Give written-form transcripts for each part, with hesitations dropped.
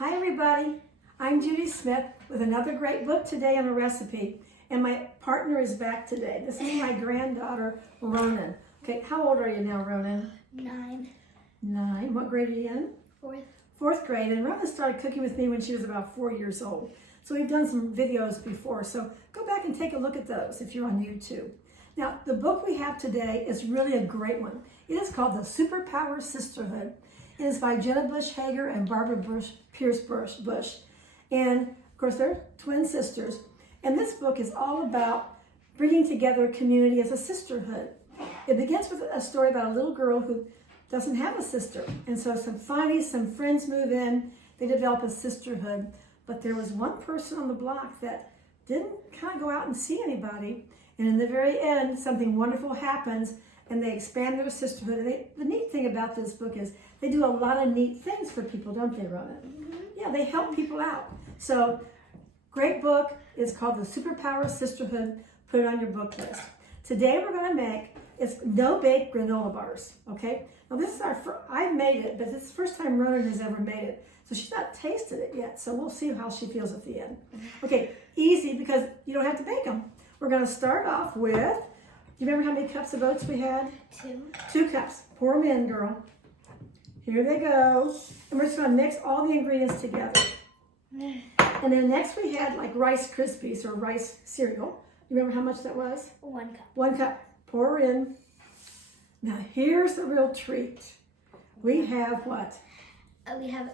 Hi everybody, I'm Judy Smith with another great book today on a recipe, and my partner is back today. This is my granddaughter, Ronan. Okay, how old are you now, Ronan? 9. 9. What grade are you in? 4th. 4th grade, and Ronan started cooking with me when she was about 4 years old. So we've done some videos before, so go back and take a look at those if you're on YouTube. Now, the book we have today is really a great one. It is called The Superpower Sisterhood. It is by Jenna Bush Hager and Barbara Pierce Bush. And of course, they're twin sisters. And this book is all about bringing together a community as a sisterhood. It begins with a story about a little girl who doesn't have a sister. And so finally some friends move in, they develop a sisterhood. But there was one person on the block that didn't kind of go out and see anybody. And in the very end, something wonderful happens and they expand their sisterhood. And the neat thing about this book is they do a lot of neat things for people, don't they, Ronan? Mm-hmm. Yeah, they help people out. So, great book. It's called The Superpower Sisterhood. Put it on your book list. Today we're going to make no-bake granola bars, okay? Now this is I've made it, but this is the first time Ronan has ever made it. So she's not tasted it yet, so we'll see how she feels at the end. Okay, easy because you don't have to bake them. We're going to start off with, do you remember how many cups of oats we had? 2. 2 cups. Pour them in, girl. Here they go. And we're just going to mix all the ingredients together. And then next we had like Rice Krispies or rice cereal. You remember how much that was? 1 cup. 1 cup. Pour in. Now here's the real treat. We have what? We have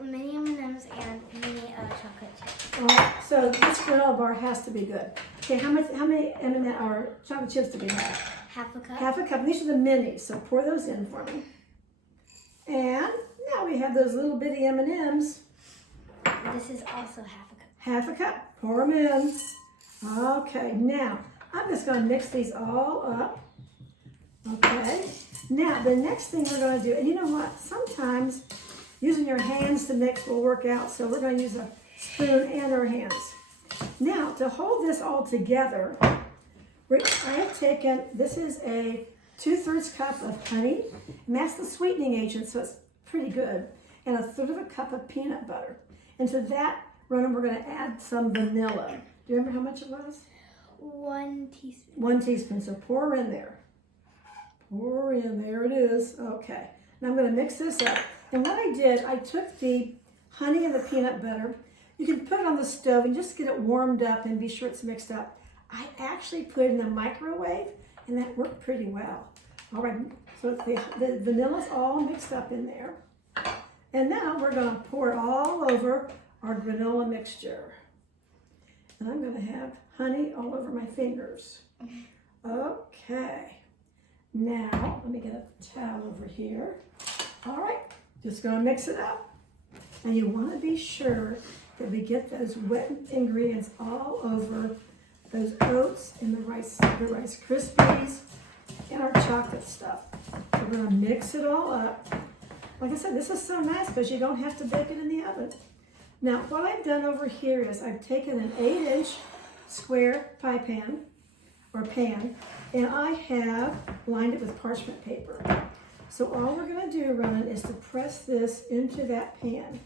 mini M&Ms and mini chocolate chips. All right, so this granola bar has to be good. Okay, how many M&M or chocolate chips do we have? Half a cup. Half a cup. And these are the minis, so pour those in for me. And now we have those little bitty M&Ms. This is also half a cup. Half a cup. Pour them in. Okay, now I'm just going to mix these all up. Okay. Now the next thing we're going to do, and you know what? Sometimes using your hands to mix will work out, so we're going to use a spoon and our hands. Now to hold this all together, I have taken, this is a 2/3 cup of honey, and that's the sweetening agent, so it's pretty good, and 1/3 cup of peanut butter. And to that, Ronan, we're going to add some vanilla. Do you remember how much it was? 1 teaspoon. 1 teaspoon, so pour in there. Pour in, there it is. Okay, now I'm going to mix this up. And what I did, I took the honey and the peanut butter. You can put it on the stove and just get it warmed up and be sure it's mixed up. I actually put it in the microwave, and that worked pretty well. All right, so the vanilla's all mixed up in there. And now we're going to pour it all over our granola mixture. And I'm going to have honey all over my fingers. Okay. Now, let me get a towel over here. All right, just going to mix it up. And you want to be sure that we get those wet ingredients all over those oats and the Rice Krispies and our chocolate stuff. So we're going to mix it all up. Like I said, this is so nice because you don't have to bake it in the oven. Now, what I've done over here is I've taken an 8-inch square pie pan, or pan, and I have lined it with parchment paper. So all we're going to do, Ronan, is to press this into that pan.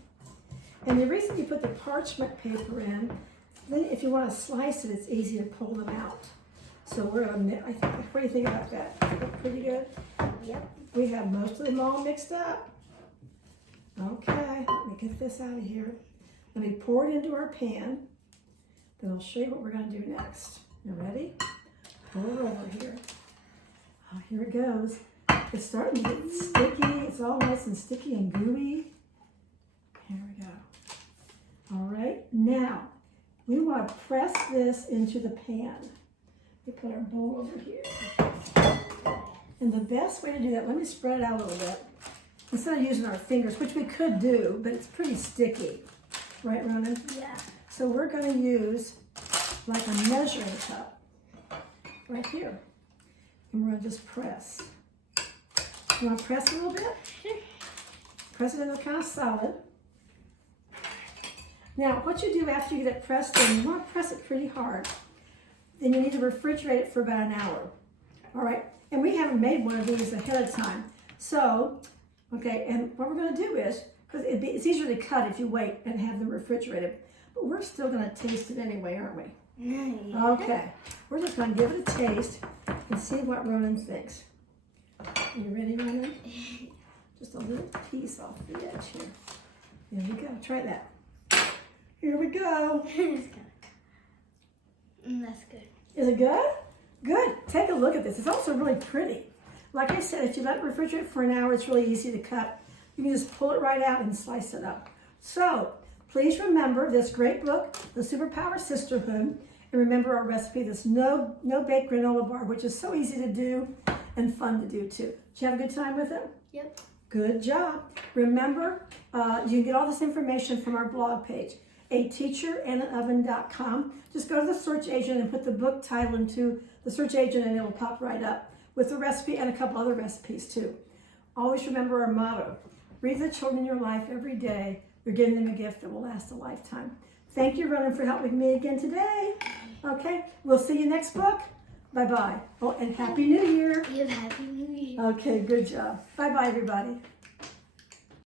And the reason you put the parchment paper in, then if you want to slice it, it's easy to pull them out. So we're going to, what do you think about that? Pretty good? Yep. We have most of them all mixed up. Okay, let me get this out of here. Let me pour it into our pan. Then I'll show you what we're going to do next. You ready? Pour it over here. Oh, here it goes. It's starting to get sticky. It's all nice and sticky and gooey. Here we go. All right, now we want to press this into the pan. We put our bowl over here. And the best way to do that, let me spread it out a little bit. Instead of using our fingers, which we could do, but it's pretty sticky. Right, Ronan? Yeah. So we're going to use like a measuring cup right here. And we're going to just press. You want to press a little bit? Sure. Press it in kind of solid. Now, what you do after you get it pressed in, you want to press it pretty hard. Then you need to refrigerate it for about an hour. All right? And we haven't made one of these ahead of time. So, okay, and what we're going to do is because it's easier to cut if you wait and have them refrigerated. But we're still going to taste it anyway, aren't we? Yeah. Okay, we're just going to give it a taste and see what Ronan thinks. Are you ready, Ronan? Just a little piece off the edge here. There we go. Try that. Here we go. That's good. Is it good? Good. Take a look at this. It's also really pretty. Like I said, if you let it refrigerate for an hour, it's really easy to cut. You can just pull it right out and slice it up. So, please remember this great book, The Superpower Sisterhood, and remember our recipe, this no-bake granola bar, which is so easy to do and fun to do too. Did you have a good time with it? Yep. Good job. Remember, you can get all this information from our blog page, ateacherandanoven.com. Just go to the search agent and put the book title into the search agent and it will pop right up with the recipe and a couple other recipes too. Always remember our motto, read the children in your life every day. You're giving them a gift that will last a lifetime. Thank you, Ronan, for helping me again today. Okay, we'll see you next book. Bye-bye. Oh, and Happy New Year. You have Happy New Year. Okay, good job. Bye-bye, everybody.